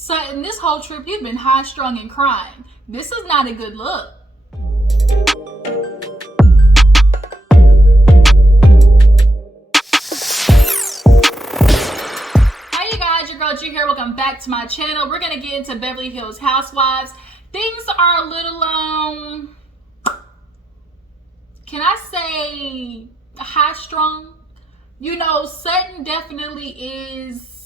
Sutton, this whole trip, you've been high strung and crying. This is not a good look. Hey you guys, your girl G here. Welcome back to my channel. We're gonna get into Beverly Hills Housewives. Things are a little, can I say high strung? You know, Sutton definitely is,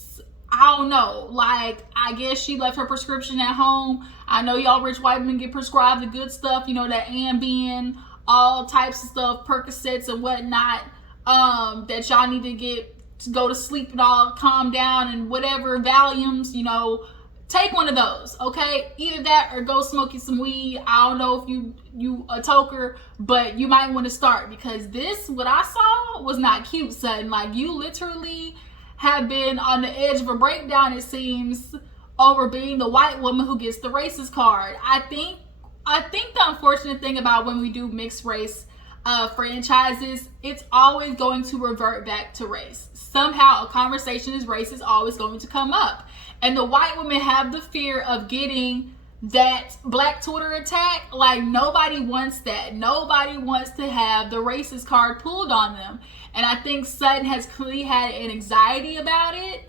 I don't know, like, I guess she left her prescription at home. I know y'all rich white men get prescribed the good stuff, you know, that Ambien, all types of stuff, Percocets and whatnot, that y'all need to get to go to sleep and all calm down and whatever, Valiums, you know, take one of those, okay? Either that or go smoke you some weed. I don't know if you a toker, but you might want to start, because this, what I saw was not cute, Sutton. Like, you literally have been on the edge of a breakdown, it seems, over being the white woman who gets the racist card. I think the unfortunate thing about when we do mixed race franchises, it's always going to revert back to race. Somehow a conversation is race is always going to come up. And the white women have the fear of getting that black Twitter attack. Like, nobody wants that. Nobody wants to have the racist card pulled on them. And I think Sutton has clearly had an anxiety about it.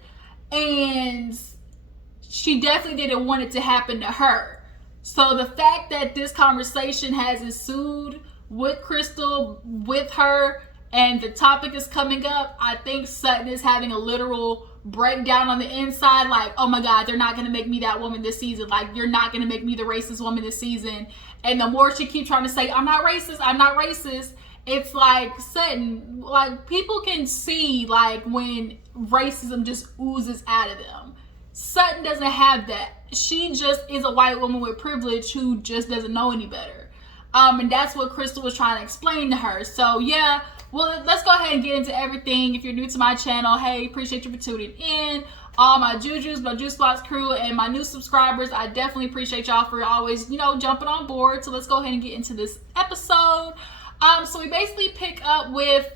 And she definitely didn't want it to happen to her. So the fact that this conversation has ensued with Crystal, with her, and the topic is coming up, I think Sutton is having a literal breakdown on the inside. Like, oh my God, they're not going to make me that woman this season. Like, you're not going to make me the racist woman this season. And the more she keeps trying to say, I'm not racist, it's like, Sutton, like, people can see, like, when racism just oozes out of them. Sutton doesn't have that. She just is a white woman with privilege who just doesn't know any better. And that's what Crystal was trying to explain to her. So yeah, well, let's go ahead and get into everything. If you're new to my channel, hey, appreciate you for tuning in. All my Jujus, my Juice Box crew, and my new subscribers, I definitely appreciate y'all for always, you know, jumping on board. So let's go ahead and get into this episode. So we basically pick up with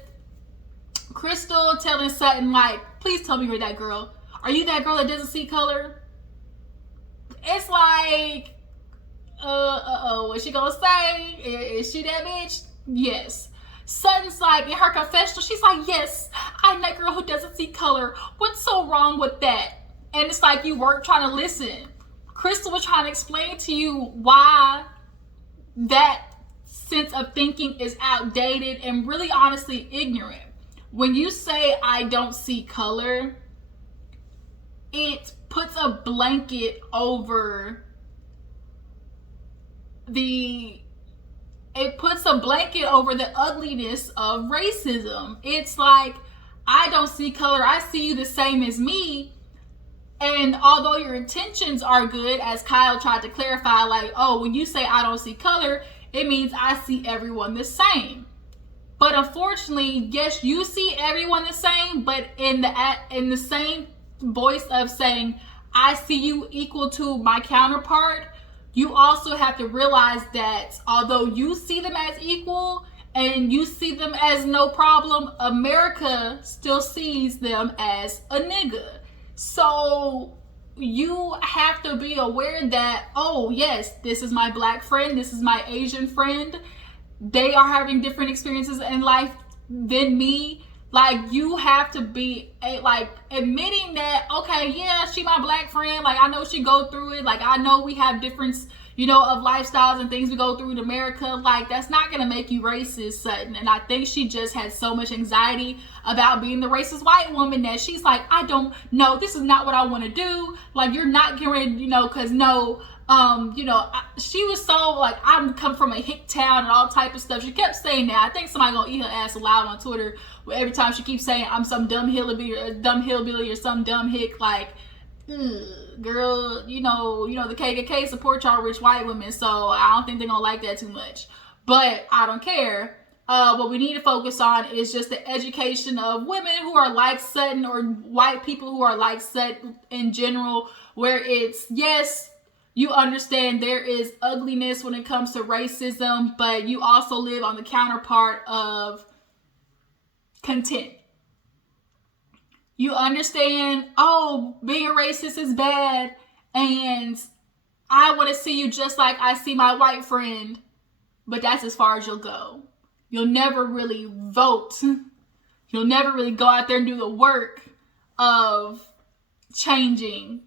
Crystal telling Sutton, like, please tell me you're that girl. Are you that girl that doesn't see color? It's like, what's she gonna say? Is she that bitch? Yes. Sutton's like, in her confessional, she's like, yes, I'm that girl who doesn't see color. What's so wrong with that? And it's like, you weren't trying to listen. Crystal was trying to explain to you why that sense of thinking is outdated and really honestly ignorant. When you say I don't see color, it puts a blanket over the ugliness of racism. It's like, I don't see color, I see you the same as me. And although your intentions are good, as Kyle tried to clarify, like, oh, when you say I don't see color, it means I see everyone the same. But unfortunately, yes, you see everyone the same, but in the same voice of saying I see you equal to my counterpart, you also have to realize that although you see them as equal and you see them as no problem, America still sees them as a nigga. So you have to be aware that, oh yes, this is my black friend, this is my Asian friend. They are having different experiences in life than me. Like, you have to be like admitting that, okay, yeah, she my black friend. Like, I know she go through it. Like, I know we have difference, you know, of lifestyles and things we go through in America. Like, that's not going to make you racist, Sutton. And I think she just has so much anxiety about being the racist white woman that she's like, I don't know. This is not what I want to do. Like, you're not getting, you know, because no, you know, she was so like, I'm come from a hick town and all type of stuff. She kept saying that. I think somebody gonna eat her ass alive on Twitter every time she keeps saying I'm some dumb hillbilly or some dumb hick. Like, girl, you know the KKK support y'all rich white women, so I don't think they're gonna like that too much. But I don't care. What we need to focus on is just the education of women who are like Sutton, or white people who are like Sutton in general, where it's, yes, you understand there is ugliness when it comes to racism, but you also live on the counterpart of content. You understand, oh, being a racist is bad, And I want to see you just like I see my white friend, but that's as far as you'll go. You'll never really vote. You'll never really go out there and do the work of changing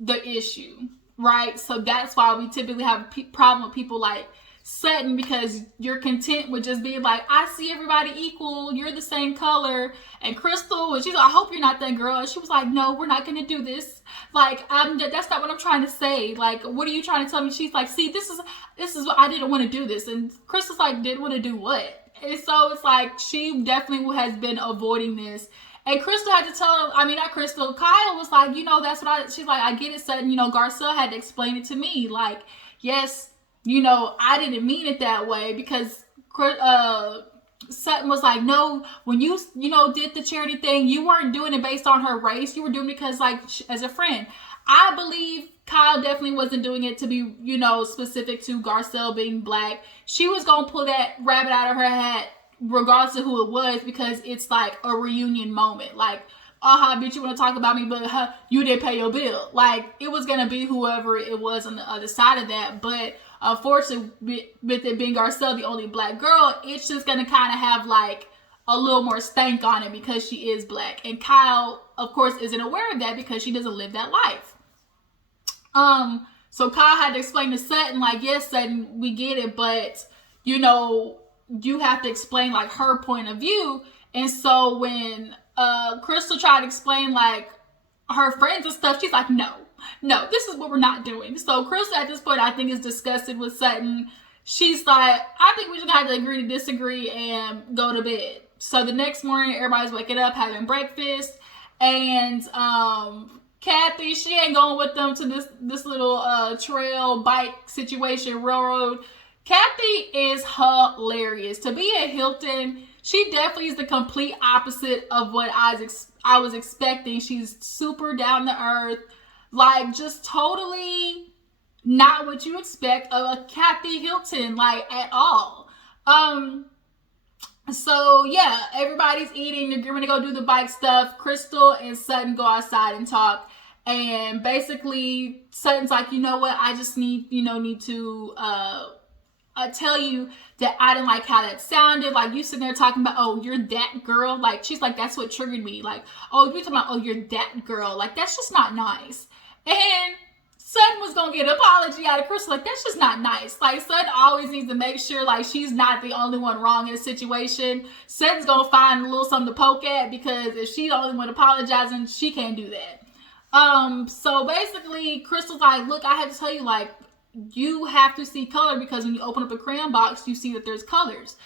the issue, right? So that's why we typically have a problem with people like Sutton, because you're content with just being like, I see everybody equal, you're the same color. And Crystal, and she's like, I hope you're not that girl. And she was like, no, we're not gonna do this. Like, that's not what I'm trying to say. Like, what are you trying to tell me? She's like, see, this is what I didn't want to do this. And Crystal's like, didn't want to do what? And so it's like, she definitely has been avoiding this. And Crystal had to tell her, I mean, not Crystal, Kyle was like, that's what she's like, I get it, Sutton. Garcelle had to explain it to me. Like, yes, I didn't mean it that way, because Sutton was like, no, when you did the charity thing, you weren't doing it based on her race. You were doing it because, like, as a friend. I believe Kyle definitely wasn't doing it to be, specific to Garcelle being black. She was going to pull that rabbit out of her hat regardless of who it was, because it's like a reunion moment. Like, oh, bitch, you want to talk about me, but you didn't pay your bill. Like, it was going to be whoever it was on the other side of that. But unfortunately, with it being Garcelle, the only black girl, it's just going to kind of have like a little more stank on it because she is black. And Kyle, of course, isn't aware of that because she doesn't live that life. So Kyle had to explain to Sutton, like, yes, Sutton, we get it, but, you have to explain, like, her point of view. And so when Crystal tried to explain, like, her friends and stuff, she's like, no, this is what we're not doing. So Crystal at this point, I think, is disgusted with Sutton. She's like, I think we just have to agree to disagree and go to bed. So the next morning, everybody's waking up, having breakfast, and Kathy, she ain't going with them to this little trail bike situation, railroad. Kathy is hilarious. To be at Hilton, she definitely is the complete opposite of what I was expecting. She's super down to earth, like, just totally not what you expect of a Kathy Hilton, like, at all. So yeah, everybody's eating. They're gonna go do the bike stuff. Crystal and Sutton go outside and talk. And basically, Sutton's like, you know what? I just need to tell you that I didn't like how that sounded. Like, you sitting there talking about, oh, you're that girl. Like, she's like, that's what triggered me. Like, oh, you're talking about, oh, you're that girl. Like, that's just not nice. And Sutton was going to get an apology out of Crystal. Like, that's just not nice. Like, Sutton always needs to make sure, like, she's not the only one wrong in a situation. Sutton's going to find a little something to poke at, because if she's the only one apologizing, she can't do that. So basically, Crystal's like, look, I have to tell you, like, you have to see color, because when you open up a crayon box, you see that there's colors.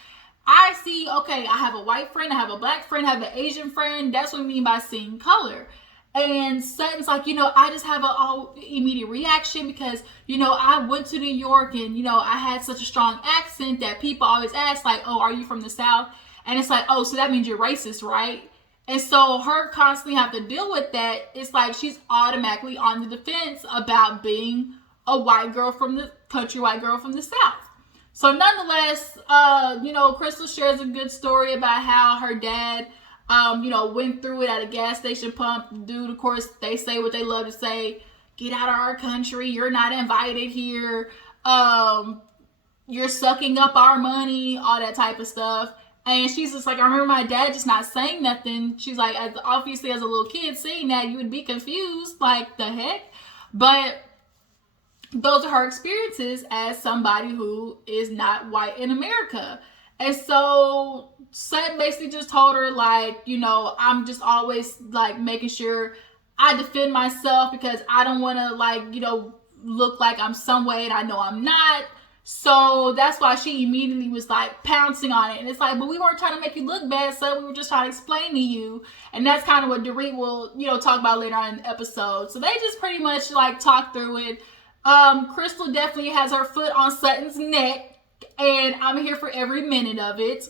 I see, okay, I have a white friend, I have a black friend, I have an Asian friend. That's what I mean by seeing color. And Sutton's like, I just have an immediate reaction because, I went to New York and, I had such a strong accent that people always ask, like, oh, are you from the South? And it's like, oh, so that means you're racist, right? And so her constantly have to deal with that. It's like she's automatically on the defense about being a white girl from the country, white girl from the South. So nonetheless, Crystal shares a good story about how her dad, went through it at a gas station pump. Dude, of course, they say what they love to say: get out of our country. You're not invited here. You're sucking up our money, all that type of stuff. And she's just like, I remember my dad just not saying nothing. She's like, obviously as a little kid seeing that, you would be confused, like, the heck? But those are her experiences as somebody who is not white in America. And so Sutton basically just told her, like, I'm just always, like, making sure I defend myself because I don't want to, like, look like I'm some way and I know I'm not. So that's why she immediately was, like, pouncing on it. And it's like, but we weren't trying to make you look bad, so we were just trying to explain to you. And that's kind of what Dorit will, talk about later on in the episode. So they just pretty much, like, talk through it. Crystal definitely has her foot on Sutton's neck, and I'm here for every minute of it.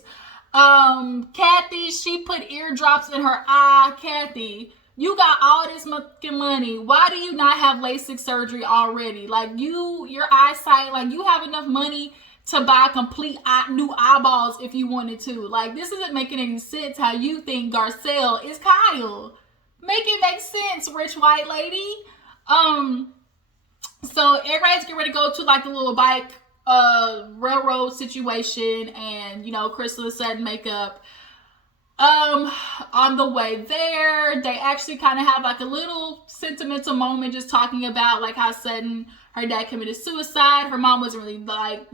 Kathy, she put eardrops in her eye. Kathy, you got all this fucking money. Why do you not have LASIK surgery already? Like, your eyesight, like, you have enough money to buy complete new eyeballs if you wanted to. Like, this isn't making any sense how you think Garcelle is Kyle. Make it make sense, rich white lady. So everybody's getting ready to go to like the little bike railroad situation, and Crystal is setting makeup. On the way there, they actually kind of have like a little sentimental moment, just talking about like how sudden her dad committed suicide. Her mom wasn't really like,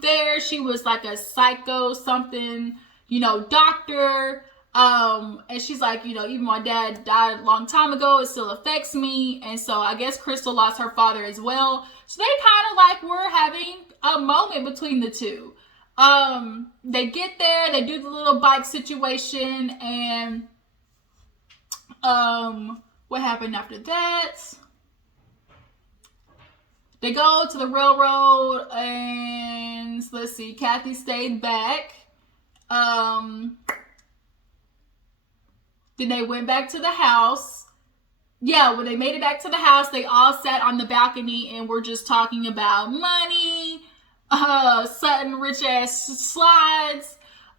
there. She was like a psycho something, doctor. And she's like, even my dad died a long time ago, it still affects me. And so I guess Crystal lost her father as well. So they kind of like were having a moment between the two. They get there, they do the little bike situation, and what happened after that? They go to the railroad, and let's see, Kathy stayed back. Then they went back to the house. Yeah, when they made it back to the house, they all sat on the balcony and were just talking about money, Sutton rich ass slides.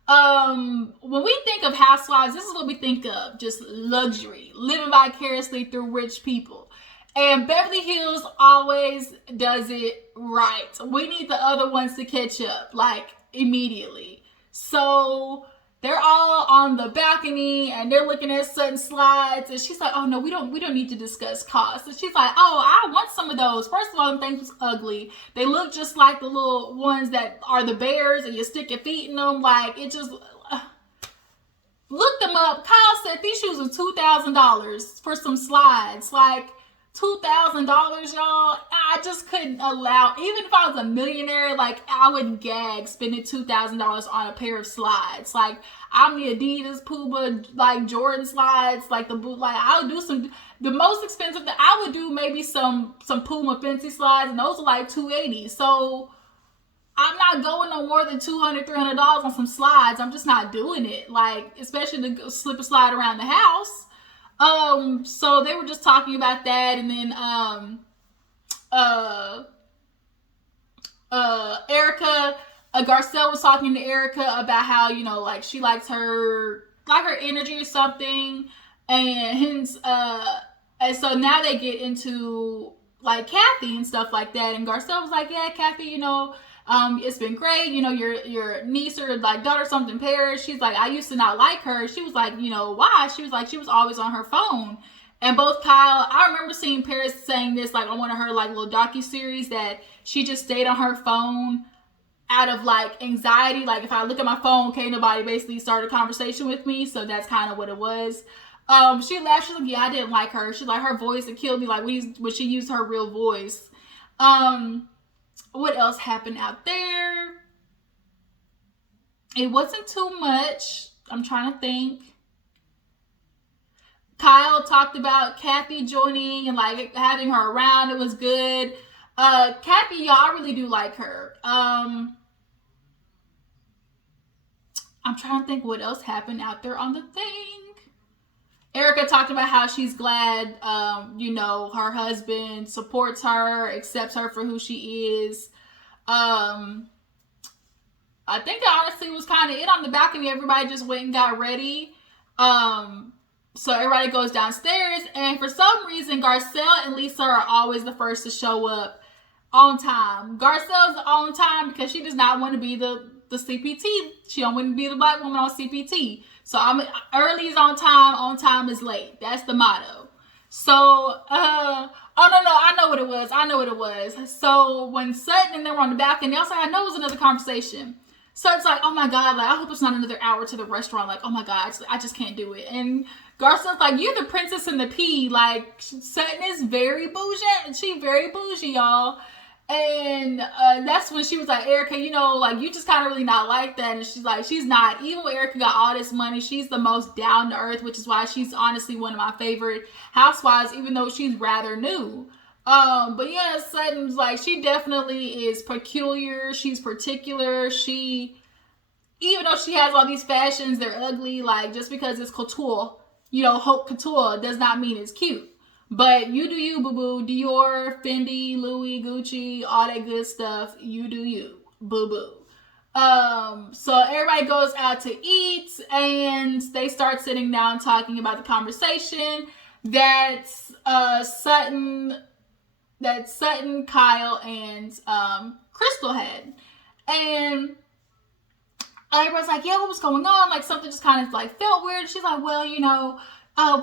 When we think of housewives, this is what we think of: just luxury, living vicariously through rich people. And Beverly Hills always does it right. We need the other ones to catch up, like immediately. So they're all on the balcony and they're looking at Sutton slides, and she's like, "Oh no, we don't need to discuss costs." And she's like, "Oh, I want some of those. First of all, them things was ugly. They look just like the little ones that are the bears, and you stick your feet in them. Like it just." Look them up. Kyle said these shoes are $2,000 for some slides. Like $2,000, y'all. I just couldn't allow. Even if I was a millionaire, like I would gag spending $2,000 on a pair of slides. Like I'm the Adidas, Puma, like Jordan slides, like the boot. Like I'll do some. The most expensive that I would do maybe some Puma fancy slides, and those are like $280. So I'm not going no more than $200, $300 on some slides. I'm just not doing it. Like especially to slip a slide around the house. So they were just talking about that, and then Erica, Garcelle was talking to Erica about how like she likes her energy or something, and so now they get into like Kathy and stuff like that, and Garcelle was like, "Yeah, Kathy, it's been great. Your niece or like daughter something Paris." She's like, "I used to not like her." She was like, why? She was like, she was always on her phone. And both Kyle, I remember seeing Paris saying this like on one of her like little docu-series, that she just stayed on her phone out of like anxiety. Like if I look at my phone, okay, nobody basically started a conversation with me. So that's kind of what it was. She laughed. She's like, "Yeah, I didn't like her. She's like, her voice, it killed me. Like when she used her real voice." What else happened out there? It wasn't too much. I'm trying to think. Kyle talked about Kathy joining and like having her around. It was good. Kathy, y'all, I really do like her. I'm trying to think what else happened out there on the thing. Erica talked about how she's glad, her husband supports her, accepts her for who she is. I think that honestly was kind of it on the balcony. Everybody just went and got ready. So everybody goes downstairs, and for some reason, Garcelle and Lisa are always the first to show up on time. Garcelle's on time because she does not want to be the CPT. She don't want to be the black woman on CPT. So early is on time is late. That's the motto. So, oh no, I know what it was. So when Sutton and they were on the balcony, I was like, I know it was another conversation. So it's like, oh my God, like I hope it's not another hour to the restaurant. Like, oh my God, I just can't do it. And Garcelle's like, you're the princess and the pea. Like Sutton is very bougie. She very bougie, y'all. And that's when she was like, Erica, like you just kind of really not like that. And she's like, she's not. Even when Erica got all this money, she's the most down to earth, which is why she's honestly one of my favorite housewives, even though she's rather new. But yeah, Sutton's like, she definitely is peculiar. She's particular. Even though she has all these fashions, they're ugly. Like just because it's couture, haute couture does not mean it's cute. But you do you, boo-boo. Dior, Fendi, Louis, Gucci, all that good stuff. You do you, boo-boo. So everybody goes out to eat, and they start sitting down talking about the conversation. that Sutton, Kyle, and Crystal had. And everyone's like, yeah, what was going on? Like, something just kind of like felt weird. She's like, well,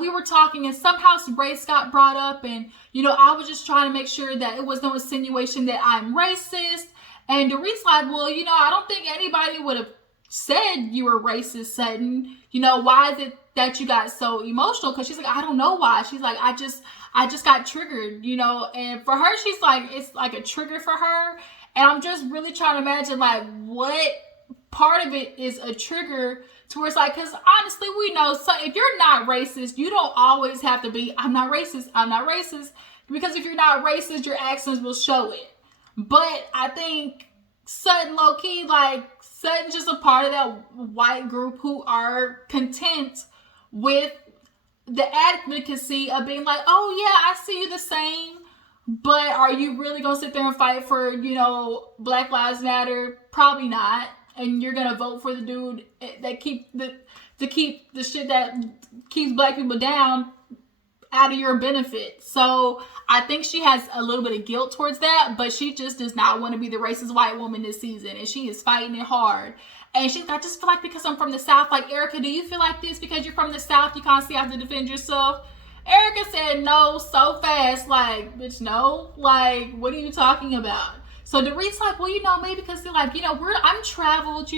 we were talking and somehow race got brought up, and I was just trying to make sure that it was no insinuation that I'm racist. And Dorit's like, well, I don't think anybody would have said you were racist, Sutton. Why is it that you got so emotional? Because she's like, I don't know why. She's like, I just got triggered, and for her, she's like, it's like a trigger for her. And I'm just really trying to imagine, like, what part of it is a trigger towards, like, because honestly, we know, so if you're not racist, you don't always have to be, I'm not racist, because if you're not racist, your actions will show it. But I think Sutton, low-key, like, Sutton's just a part of that white group who are content with the advocacy of being like, oh yeah, I see you the same, but are you really gonna sit there and fight for, Black Lives Matter? Probably not. And you're gonna vote for the dude that keep the shit that keeps black people down out of your benefit. So I think she has a little bit of guilt towards that, but she just does not want to be the racist white woman this season, and she is fighting it hard. And she's like, I just feel like because I'm from the South, like, Erica, do you feel like this because you're from the South, you constantly have to defend yourself? Erica said no so fast, like, bitch, no, like, what are you talking about? So Dorit's like, well, maybe because they're like, I'm traveled,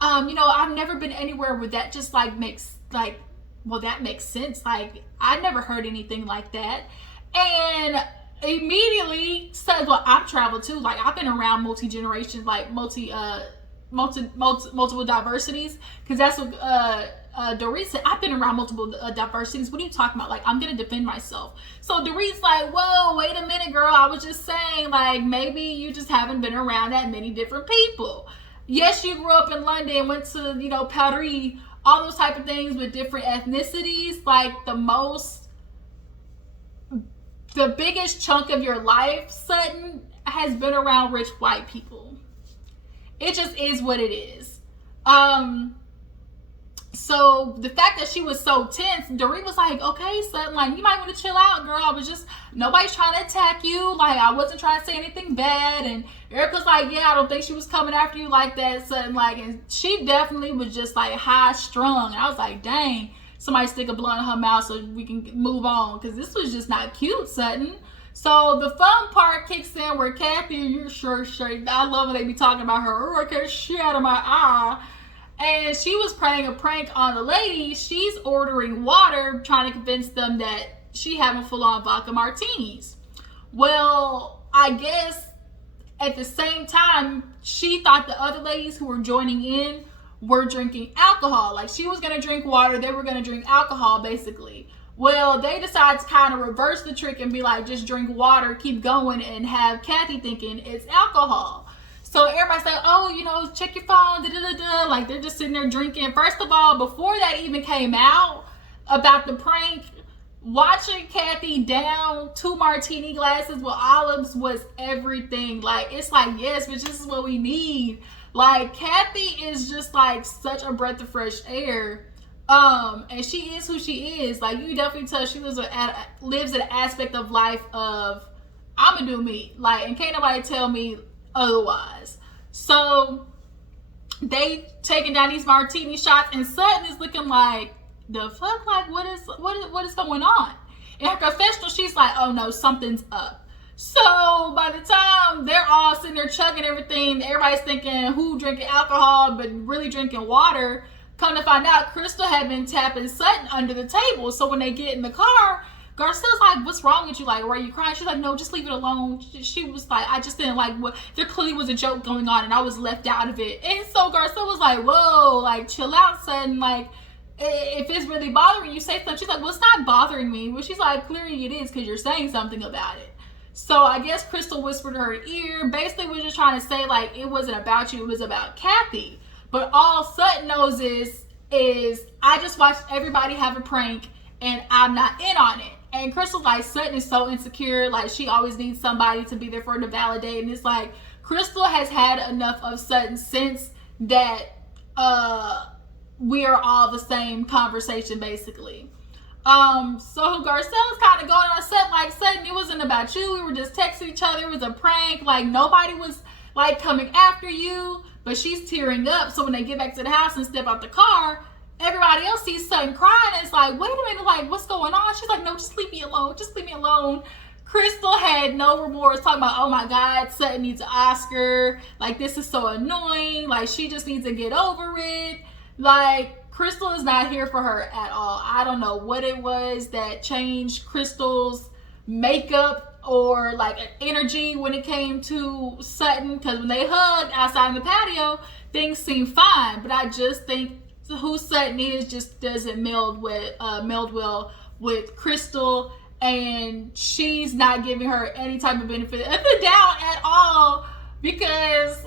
I've never been anywhere where that just like makes like, well, that makes sense. Like, I never heard anything like that. And immediately said, well, I've traveled too. Like, I've been around multi-generation, like multiple diversities, because that's what Dorit said. I've been around multiple diversities. What are you talking about? Like, I'm gonna defend myself. So Dorit's like, whoa, wait a minute, girl. I was just saying, like, maybe you just haven't been around that many different people. Yes, you grew up in London, went to Paris, all those type of things with different ethnicities. Like, the biggest chunk of your life, Sutton, has been around rich white people. It just is what it is. So the fact that she was so tense, Dorit was like, okay, Sutton, like, you might want to chill out, girl. Nobody's trying to attack you. Like, I wasn't trying to say anything bad. And Erica's like, yeah, I don't think she was coming after you like that, Sutton. Like, and she definitely was just like high strung. And I was like, dang, somebody stick a blunt in her mouth so we can move on, because this was just not cute, Sutton. So the fun part kicks in where Kathy, you're sure, I love when they be talking about her, oh, I can't shit out of my eye. And she was playing a prank on the lady. She's ordering water, trying to convince them that she having full-on vodka martinis. Well, I guess at the same time, she thought the other ladies who were joining in were drinking alcohol. Like, she was going to drink water, they were going to drink alcohol, basically. Well, they decided to kind of reverse the trick and be like, just drink water, keep going, and have Kathy thinking it's alcohol. So everybody's like, oh, check your phone, da-da-da-da. Like, they're just sitting there drinking. First of all, before that even came out about the prank, watching Kathy down 2 martini glasses with olives was everything. Like, it's like, yes, but this is what we need. Like, Kathy is just like such a breath of fresh air. And she is who she is. Like, you definitely tell she lives an aspect of life of, I'ma do me. Like, and can't nobody tell me otherwise. So they taking down these martini shots, and Sutton is looking like, the fuck, like, what is going on? In her confessional, she's like, oh no, something's up. So by the time they're all sitting there chugging everything, everybody's thinking who drinking alcohol but really drinking water. Come to find out, Crystal had been tapping Sutton under the table. So when they get in the car, Garcella's like, what's wrong with you? Like, why are you crying? She's like, no, just leave it alone. She was like, I just didn't like what, there clearly was a joke going on and I was left out of it. And so Garcella was like, whoa, like, chill out, Sutton. Like, if it's really bothering you, say something. She's like, well, it's not bothering me. Well, she's like, clearly it is because you're saying something about it. So I guess Crystal whispered in her ear, basically was just trying to say, like, it wasn't about you, it was about Kathy. But all Sutton knows is I just watched everybody have a prank and I'm not in on it. And Crystal's like, Sutton is so insecure, like, she always needs somebody to be there for her to validate. And it's like, Crystal has had enough of Sutton since that we are all the same conversation, basically. So Garcelle's kind of going on set like, Sutton, it wasn't about you. We were just texting each other. It was a prank. Like, nobody was like coming after you. But she's tearing up. So when they get back to the house and step out the car, everybody else sees Sutton crying. And it's like, wait a minute, like, what's going on? She's like, no, just leave me alone. Just leave me alone. Crystal had no remorse, talking about, oh my God, Sutton needs an Oscar. Like, this is so annoying. Like, she just needs to get over it. Like, Crystal is not here for her at all. I don't know what it was that changed Crystal's makeup or like energy when it came to Sutton, because when they hugged outside in the patio, things seemed fine. But I just think who Sutton is just doesn't meld well with Crystal, and she's not giving her any type of benefit of the doubt at all. Because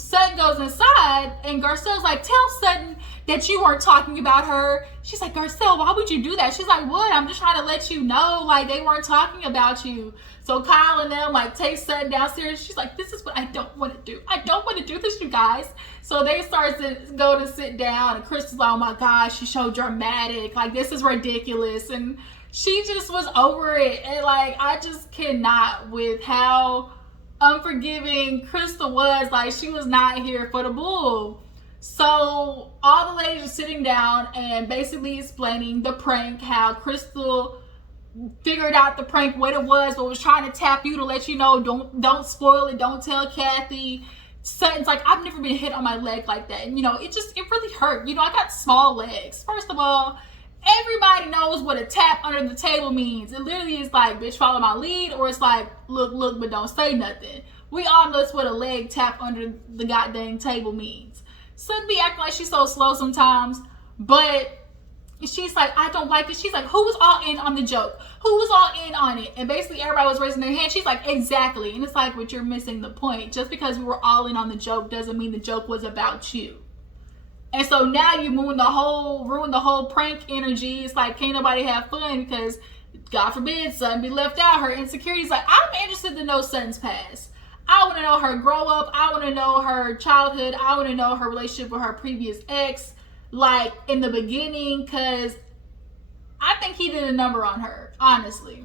Sutton goes inside and Garcelle's like, tell Sutton that you weren't talking about her. She's like, Garcelle, why would you do that? She's like, what? I'm just trying to let you know, like, they weren't talking about you. So Kyle and them like take Sutton downstairs. She's like, this is what I don't want to do. I don't want to do this, you guys. So they start to go to sit down, and Crystal's like, oh my gosh, she's so dramatic. Like, this is ridiculous. And she just was over it. And like, I just cannot with how unforgiving Crystal was. Like, she was not here for the bull. So all the ladies are sitting down and basically explaining the prank, how Crystal figured out the prank, what it was, but was trying to tap you to let you know, don't spoil it, don't tell Kathy. Sutton's like, I've never been hit on my leg like that. And, you know, it really hurt. You know, I got small legs. First of all, everybody knows what a tap under the table means. It literally is like, bitch, follow my lead, or it's like, look, but don't say nothing. We all know that's what a leg tap under the goddamn table means. Sutton be acting like she's so slow sometimes, but she's like, I don't like it. She's like, who was all in on the joke? Who was all in on it? And basically everybody was raising their hand. She's like, exactly. And it's like, but you're missing the point. Just because we were all in on the joke doesn't mean the joke was about you. And so now you ruin the whole prank energy. It's like, can't nobody have fun because, God forbid, Sutton be left out. Her insecurities. Like, I'm interested to know Sutton's past. I want to know her grow up. I want to know her childhood. I want to know her relationship with her previous ex, like, in the beginning, because I think he did a number on her, honestly.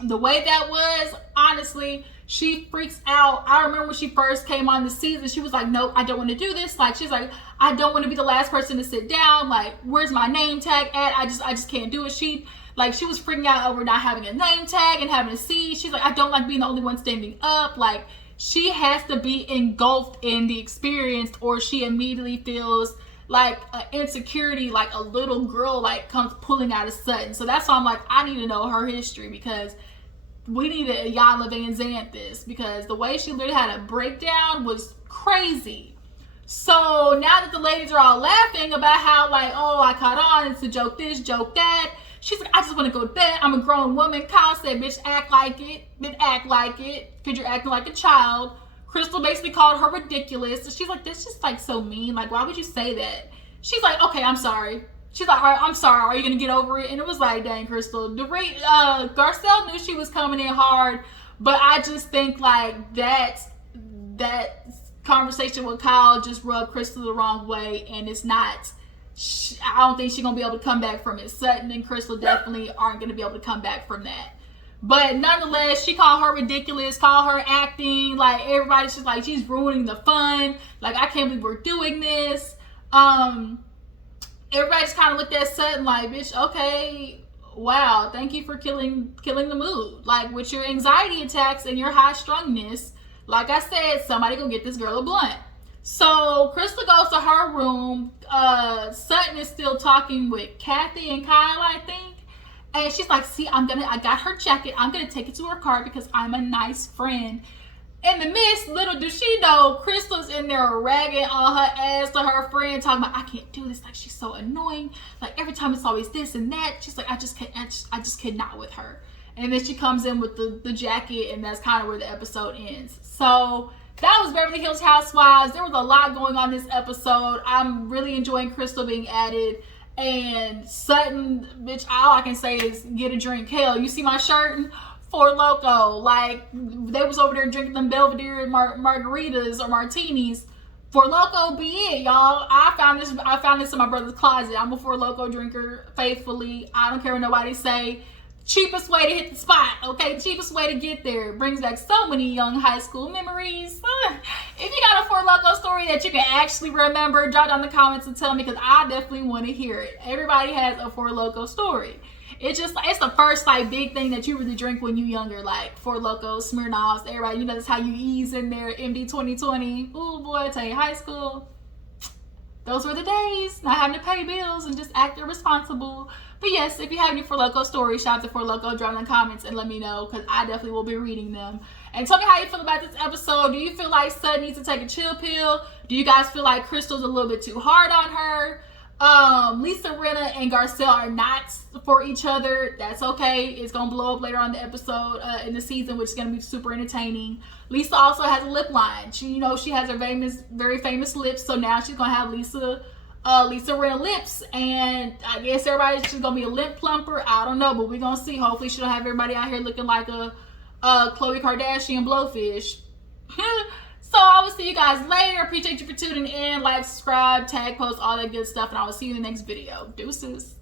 The way that was, honestly, she freaks out. I remember when she first came on the season, she was like, nope, I don't want to do this. Like, she's like, I don't want to be the last person to sit down. Like, where's my name tag at? I just can't do it. She was freaking out over not having a name tag and having a seat. She's like, I don't like being the only one standing up. Like, she has to be engulfed in the experience, or she immediately feels like an insecurity, like a little girl, like, comes pulling out of Sutton. So that's why I'm like, I need to know her history, because we need to Yana Van Zant this, because the way she literally had a breakdown was crazy. So now that the ladies are all laughing about how, like, oh, I caught on, it's a joke this, joke that, she's like, I just want to go to bed. I'm a grown woman. Kyle said, bitch, act like it. Then act like it, because you're acting like a child. Crystal basically called her ridiculous. And she's like, that's just, like, so mean. Like, why would you say that? She's like, okay, I'm sorry. She's like, all right, I'm sorry. Are you going to get over it? And it was like, dang, Crystal. Garcelle knew she was coming in hard. But I just think, like, that conversation with Kyle just rubbed Crystal the wrong way. And it's not... I don't think she's going to be able to come back from it. Sutton and Crystal definitely aren't going to be able to come back from that. But nonetheless, she called her ridiculous, called her acting. Like, everybody's just like, she's ruining the fun. Like, I can't believe we're doing this. Everybody just kind of looked at Sutton like, bitch, okay, wow, thank you for killing the mood. Like, with your anxiety attacks and your high strungness, like I said, somebody go get this girl a blunt. So Crystal goes to her room. Sutton is still talking with Kathy and Kyle, I think. And she's like, see, I got her jacket. I'm going to take it to her car because I'm a nice friend. In the midst, little does she know, Crystal's in there ragging on her ass to her friend, talking about, I can't do this. Like, she's so annoying. Like, every time it's always this and that. She's like, I just cannot with her. And then she comes in with the jacket, and that's kind of where the episode ends. So that was Beverly Hills Housewives. There was a lot going on this episode. I'm really enjoying Crystal being added. And Sutton, bitch, all I can say is get a drink. Hell, you see my shirt? For Loco. Like, they was over there drinking them Belvedere margaritas or martinis Four Loko be it, y'all. I found this in my brother's closet. I'm a Four Loko drinker, faithfully. I don't care what nobody say. Cheapest way to hit the spot, okay? Cheapest way to get there. It brings back so many young high school memories. If you got a Four Loko story that you can actually remember, drop down in the comments and tell me, because I definitely want to hear it. Everybody has a Four Loko story. It's the first like big thing that you really drink when you younger, like Four Loko, Smirnoffs, everybody, you know, that's how you ease in there. MD 2020. Ooh boy, I tell you, high school, those were the days. Not having to pay bills and just act irresponsible. But yes, if you have any Four Loko stories, shout out to Four Loko, drop in the comments and let me know, because I definitely will be reading them. And tell me how you feel about this episode. Do you feel like Sutton needs to take a chill pill? Do you guys feel like Crystal's a little bit too hard on her? Lisa Rinna and Garcelle are not for each other. That's okay. It's gonna blow up later on the episode in the season, which is gonna be super entertaining. Lisa also has a lip line. She, you know, she has her very famous lips, so now she's gonna have Lisa Rinna lips, and I guess everybody's just gonna be a lip plumper. I don't know, but we're gonna see. Hopefully she don't have everybody out here looking like a Khloe Kardashian blowfish. So I will see you guys later. Appreciate you for tuning in. Like, subscribe, tag, post, all that good stuff. And I will see you in the next video. Deuces.